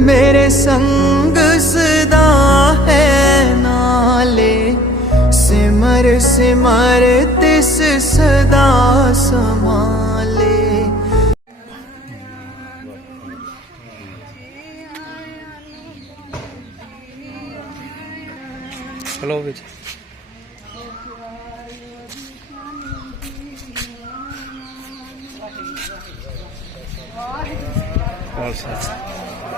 ਮੇਰੇ ਸੰਗ ਸਦਾ ਹੈ ਨਾਲੇ। ਸਿਮਰ ਸਿਮਰ ਤਿਸ ਸਦਾ ਸਮਾਲੇ ਹਲੋ ਵਿੱਚ Awesome.